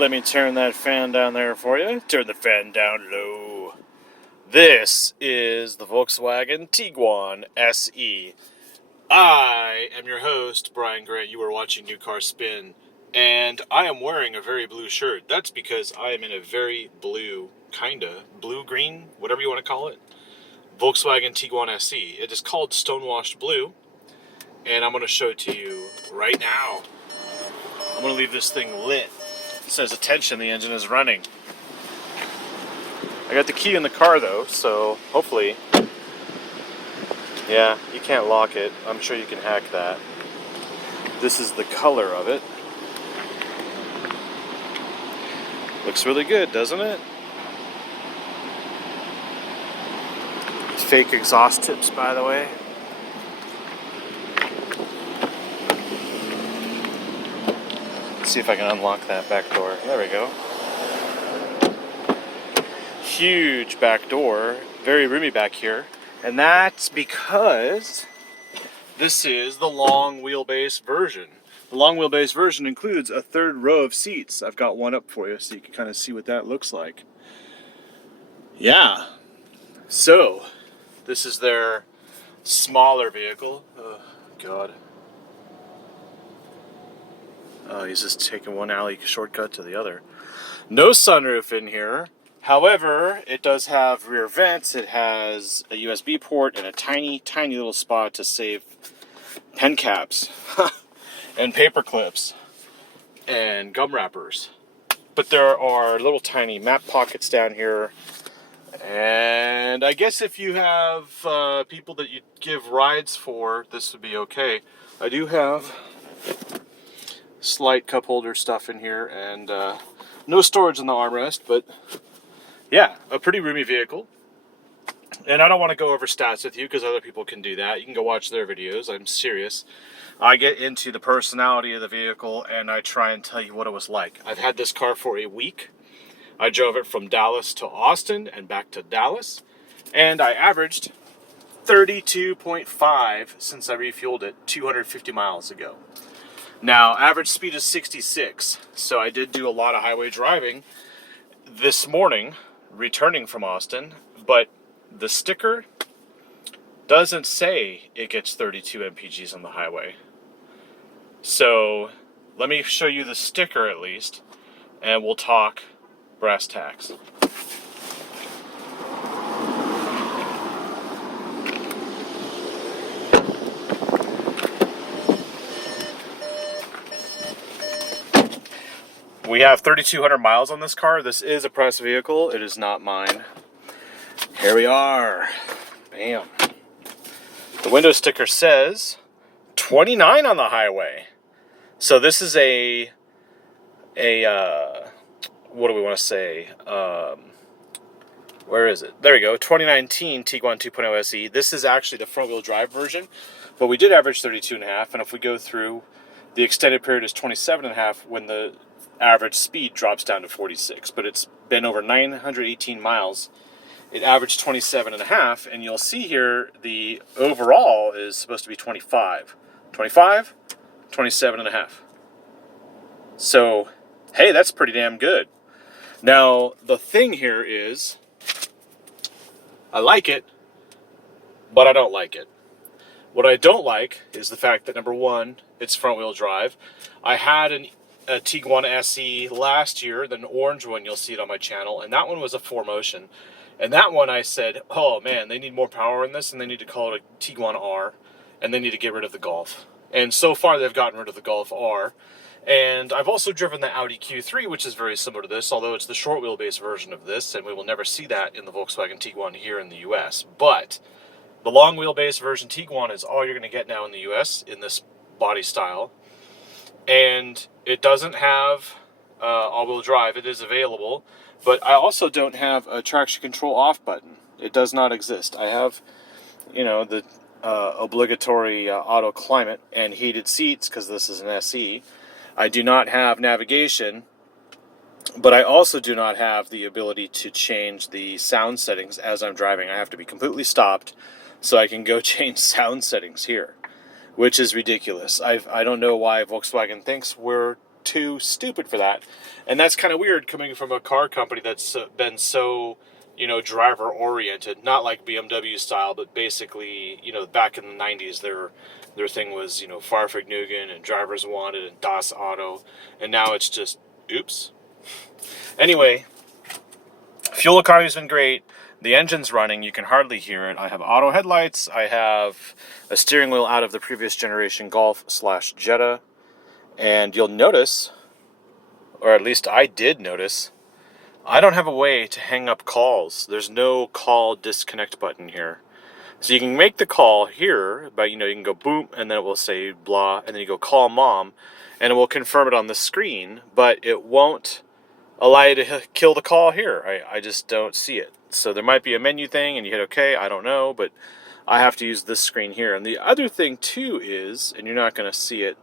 Let me turn that fan down there for you. Turn the fan down low. This is the Volkswagen Tiguan SE. I am your host, Brian Grant. You are watching New Car Spin, and I am wearing a very blue shirt. That's because I am in a very blue, kinda, blue-green, whatever you want to call it, Volkswagen Tiguan SE. It is called Stonewashed Blue, and I'm going to show it to you right now. I'm going to leave this thing lit. It says, attention, the engine is running. I got the key in the car though, so hopefully, yeah, you can't lock it. I'm sure you can hack that. This is the color of it. Looks really good, doesn't it? Fake exhaust tips, by the way. Let's see if I can unlock that back door. There we go. Huge back door, very roomy back here, and that's because this is the long wheelbase version. The long wheelbase version includes a third row of seats. I've got one up for you so you can kind of see what that looks like. Yeah, so this is their smaller vehicle. Oh God. Oh, he's just taking one alley shortcut to the other. No sunroof in here. However, it does have rear vents. It has a USB port and a tiny, tiny little spot to save pen caps and paper clips and gum wrappers. But there are little tiny map pockets down here. And I guess if you have people that you give rides for, this would be okay. I do have slight cup holder stuff in here and no storage in the armrest, but yeah, a pretty roomy vehicle. And I don't want to go over stats with you because other people can do that. You can go watch their videos. I'm serious. I get into the personality of the vehicle and I try and tell you what it was like. I've had this car for a week. I drove it from Dallas to Austin and back to Dallas. And I averaged 32.5 since I refueled it 250 miles ago. Now, average speed is 66. So I did do a lot of highway driving this morning, returning from Austin, but the sticker doesn't say it gets 32 mpgs on the highway. So let me show you the sticker at least, and we'll talk brass tacks. We have 3,200 miles on this car. This is a press vehicle. It is not mine. Here we are. Bam. The window sticker says 29 on the highway. So this is a what do we want to say? Where is it? There we go. 2019 Tiguan 2.0 SE. This is actually the front-wheel drive version, but we did average 32.5. And if we go through, the extended period is 27.5 when the average speed drops down to 46, but it's been over 918 miles. It averaged 27.5, and you'll see here the overall is supposed to be 25. 25, 27.5. So, hey, that's pretty damn good. Now, the thing here is, I like it, but I don't like it. What I don't like is the fact that, number one, it's front-wheel drive. I had a Tiguan SE last year, the orange one, you'll see it on my channel, and that one was a 4Motion. And that one I said, oh man, they need more power in this, and they need to call it a Tiguan R, and they need to get rid of the Golf. And so far they've gotten rid of the Golf R. And I've also driven the Audi Q3, which is very similar to this, although it's the short wheelbase version of this, and we will never see that in the Volkswagen Tiguan here in the US. But the long wheelbase version Tiguan is all you're going to get now in the US in this body style. And it doesn't have all-wheel drive. It is available, but I also don't have a traction control off button. It does not exist. I have, you know, the obligatory auto climate and heated seats because this is an SE. I do not have navigation, but I also do not have the ability to change the sound settings as I'm driving. I have to be completely stopped so I can go change sound settings here, which is ridiculous. I don't know why Volkswagen thinks we're too stupid for that. And that's kind of weird coming from a car company that's been so, driver oriented, not like BMW style, but basically, back in the 90s, their thing was, Fahrvergnügen and Drivers Wanted and Das Auto. And now it's just, oops. Anyway, fuel economy's been great. The engine's running. You can hardly hear it. I have auto headlights. I have a steering wheel out of the previous generation Golf/Jetta. And you'll notice, or at least I did notice, I don't have a way to hang up calls. There's no call disconnect button here. So you can make the call here, but you can go boom, and then it will say blah, and then you go call mom, and it will confirm it on the screen, but it won't allow you to kill the call here. I just don't see it. So there might be a menu thing, and you hit OK, I don't know, but I have to use this screen here. And the other thing too is, and you're not going to see it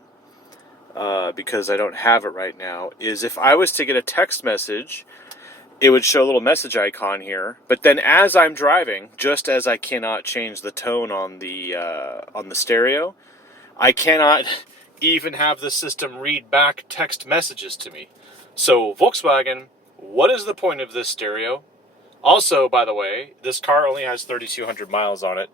because I don't have it right now, is if I was to get a text message, it would show a little message icon here. But then as I'm driving, just as I cannot change the tone on the stereo, I cannot even have the system read back text messages to me. So Volkswagen, what is the point of this stereo? Also, by the way, this car only has 3,200 miles on it.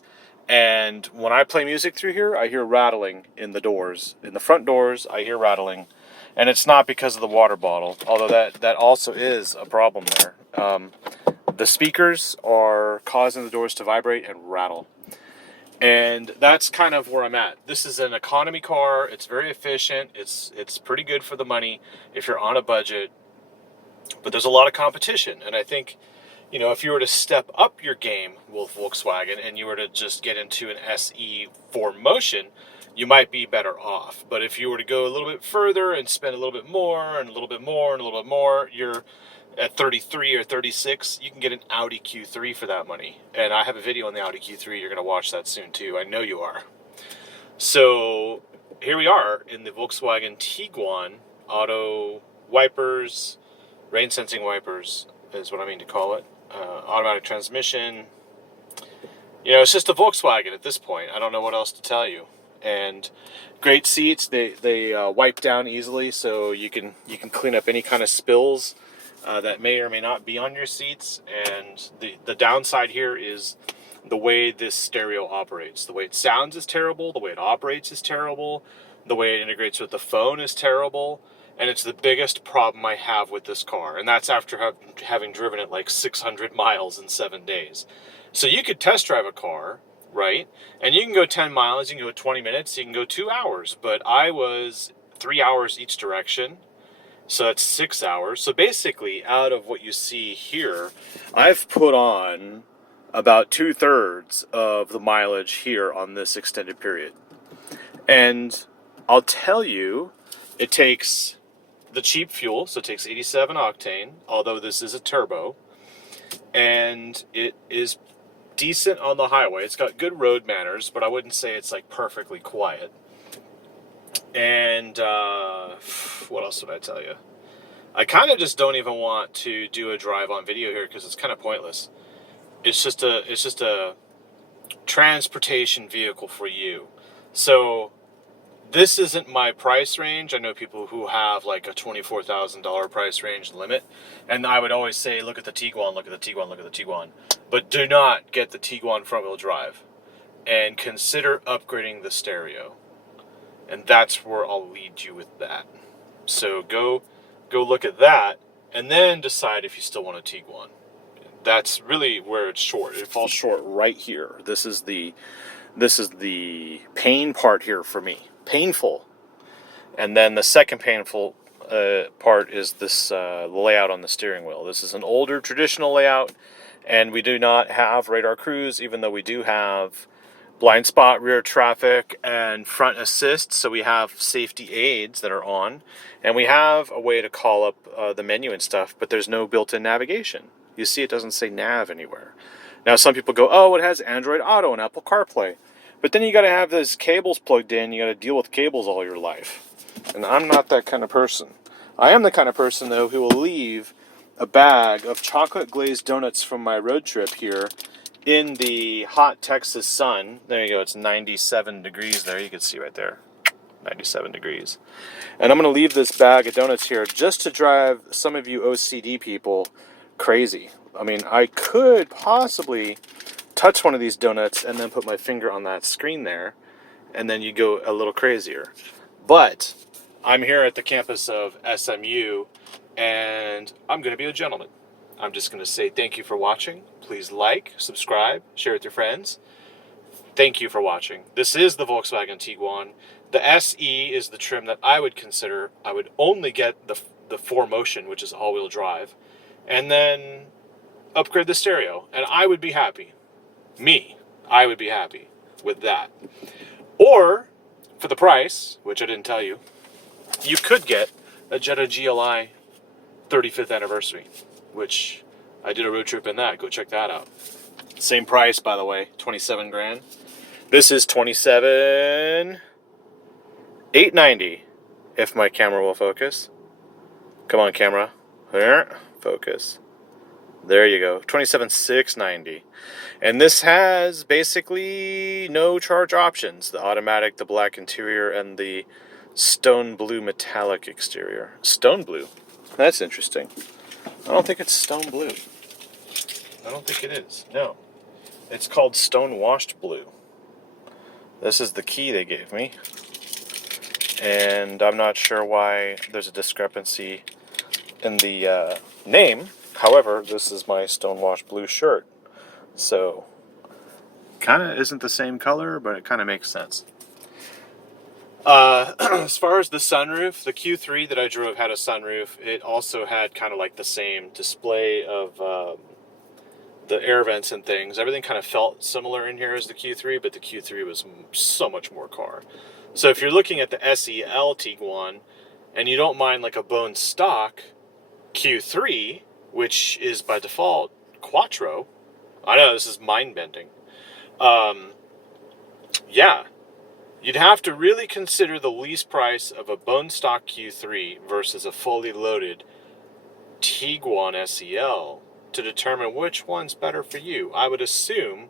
And when I play music through here, I hear rattling in the doors. In the front doors, I hear rattling. And it's not because of the water bottle, although that also is a problem there. The speakers are causing the doors to vibrate and rattle. And that's kind of where I'm at. This is an economy car. It's very efficient. It's pretty good for the money if you're on a budget. But there's a lot of competition. And I think, if you were to step up your game with Volkswagen and you were to just get into an SE 4Motion, you might be better off. But if you were to go a little bit further and spend a little bit more and a little bit more and a little bit more, you're at 33 or 36, you can get an Audi Q3 for that money. And I have a video on the Audi Q3. You're going to watch that soon too. I know you are. So here we are in the Volkswagen Tiguan. Auto wipers, rain sensing wipers is what I mean to call it. Automatic transmission. It's just a Volkswagen at this point. I don't know what else to tell you. And great seats. They wipe down easily, so you can clean up any kind of spills that may or may not be on your seats. And the downside here is the way this stereo operates. The way it sounds is terrible. The way it operates is terrible. The way it integrates with the phone is terrible. And it's the biggest problem I have with this car. And that's after having driven it like 600 miles in 7 days. So you could test drive a car, right? And you can go 10 miles, you can go 20 minutes, you can go 2 hours. But I was 3 hours each direction. So that's 6 hours. So basically, out of what you see here, I've put on about 2/3 of the mileage here on this extended period. And I'll tell you, it takes the cheap fuel, so it takes 87 octane, although this is a turbo, and it is decent on the highway. It's got good road manners, but I wouldn't say it's like perfectly quiet. And what else would I tell you? I kind of just don't even want to do a drive on video here because it's kind of pointless. It's just a transportation vehicle for you. So this isn't my price range. I know people who have like a $24,000 price range limit, and I would always say, look at the Tiguan, look at the Tiguan, look at the Tiguan. But do not get the Tiguan front-wheel drive, and consider upgrading the stereo. And that's where I'll lead you with that. So go look at that, and then decide if you still want a Tiguan. That's really where it's short. It falls short right here. This is the pain part here for me. Painful. And then the second painful part is this layout on the steering wheel. This is an older traditional layout, and we do not have radar cruise, even though we do have blind spot, rear traffic, and front assist. So we have safety aids that are on, and we have a way to call up the menu and stuff, but there's no built-in navigation. You see, it doesn't say nav anywhere. Now some people go, oh, it has Android Auto and Apple CarPlay. But then you got to have those cables plugged in. You got to deal with cables all your life. And I'm not that kind of person. I am the kind of person, though, who will leave a bag of chocolate glazed donuts from my road trip here in the hot Texas sun. There you go. It's 97 degrees there. You can see right there. 97 degrees. And I'm going to leave this bag of donuts here just to drive some of you OCD people crazy. I mean, I could possibly touch one of these donuts and then put my finger on that screen there, and then you go a little crazier. But I'm here at the campus of SMU, and I'm going to be a gentleman. I'm just going to say thank you for watching. Please like, subscribe, share with your friends. Thank you for watching. This is the Volkswagen Tiguan. The SE is the trim that I would consider. I would only get the 4Motion, which is all-wheel drive, and then upgrade the stereo, and I would be happy. I would be happy with that. Or, for the price, which I didn't tell you, you could get a Jetta GLI 35th anniversary, which I did a road trip in that. Go check that out. Same price, by the way, 27 grand. This is 27,890, if my camera will focus. Come on, camera. Focus. There you go, 27,690. And this has basically no charge options. The automatic, the black interior, and the stone blue metallic exterior. Stone blue? That's interesting. I don't think it's stone blue. I don't think it is, no. It's called stone washed blue. This is the key they gave me. And I'm not sure why there's a discrepancy in the name. However, this is my stonewashed blue shirt. So, kind of isn't the same color, but it kind of makes sense. As far as the sunroof, the Q3 that I drove had a sunroof. It also had kind of like the same display of the air vents and things. Everything kind of felt similar in here as the Q3, but the Q3 was so much more car. So if you're looking at the SEL Tiguan, and you don't mind like a bone stock Q3, which is by default Quattro. I know this is mind-bending. Yeah, you'd have to really consider the lease price of a bone stock Q3 versus a fully loaded Tiguan SEL to determine which one's better for you. I would assume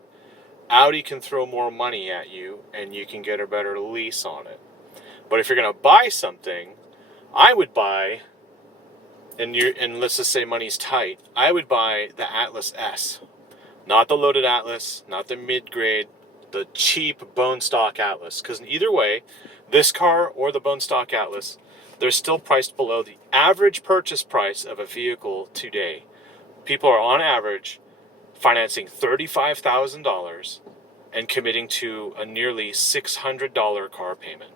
Audi can throw more money at you and you can get a better lease on it. But if you're going to buy something, I would buy, and let's just say money's tight, I would buy the Atlas S. Not the loaded Atlas, not the mid-grade, the cheap bone stock Atlas. Because either way, this car or the bone stock Atlas, they're still priced below the average purchase price of a vehicle today. People are on average financing $35,000 and committing to a nearly $600 car payment.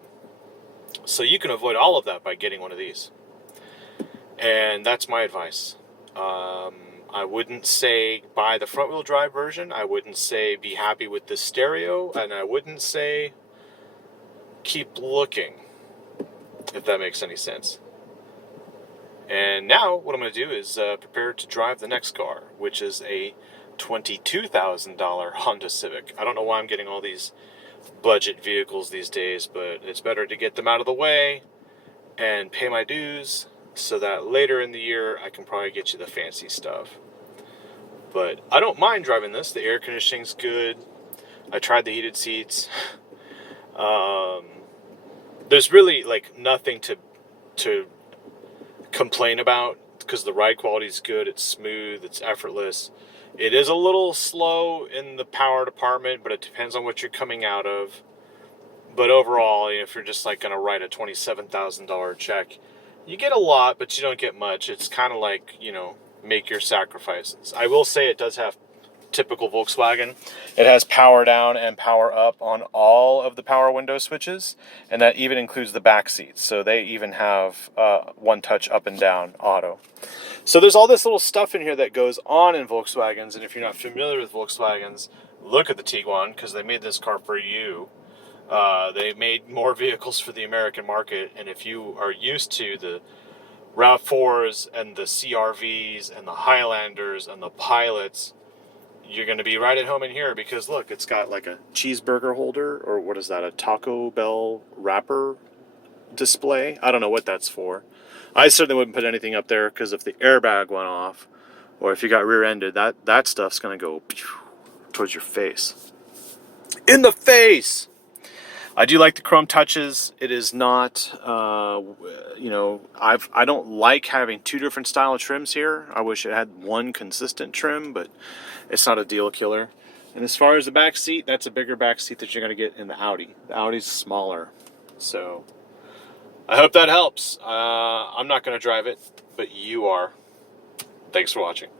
So you can avoid all of that by getting one of these. And that's my advice. I wouldn't say buy the front-wheel drive version. I wouldn't say be happy with the stereo. And I wouldn't say keep looking, if that makes any sense. And now what I'm going to do is prepare to drive the next car, which is a $22,000 Honda Civic. I don't know why I'm getting all these budget vehicles these days, but it's better to get them out of the way and pay my dues so that later in the year I can probably get you the fancy stuff. But I don't mind driving this. The air conditioning's good. I tried the heated seats. There's really like nothing to complain about because the ride quality is good. It's smooth. It's effortless. It is a little slow in the power department, but it depends on what you're coming out of. But overall, if you're just like going to write a $27,000 check, you get a lot, but you don't get much. It's kind of like, make your sacrifices. I will say it does have typical Volkswagen. It has power down and power up on all of the power window switches, and that even includes the back seats. So they even have one touch up and down auto. So there's all this little stuff in here that goes on in Volkswagens, and if you're not familiar with Volkswagens, look at the Tiguan, because they made this car for you. They made more vehicles for the American market, and if you are used to the RAV4s and the CRVs and the Highlanders and the Pilots, you're going to be right at home in here because, look, it's got like a cheeseburger holder, or what is that, a Taco Bell wrapper display? I don't know what that's for. I certainly wouldn't put anything up there because if the airbag went off or if you got rear-ended, that stuff's going to go towards your face. In the face! I do like the chrome touches. It is not, you know, I don't like having two different style of trims here. I wish it had one consistent trim, but it's not a deal killer. And as far as the back seat, that's a bigger back seat that you're going to get in the Audi. The Audi's smaller. So I hope that helps. I'm not going to drive it, but you are. Thanks for watching.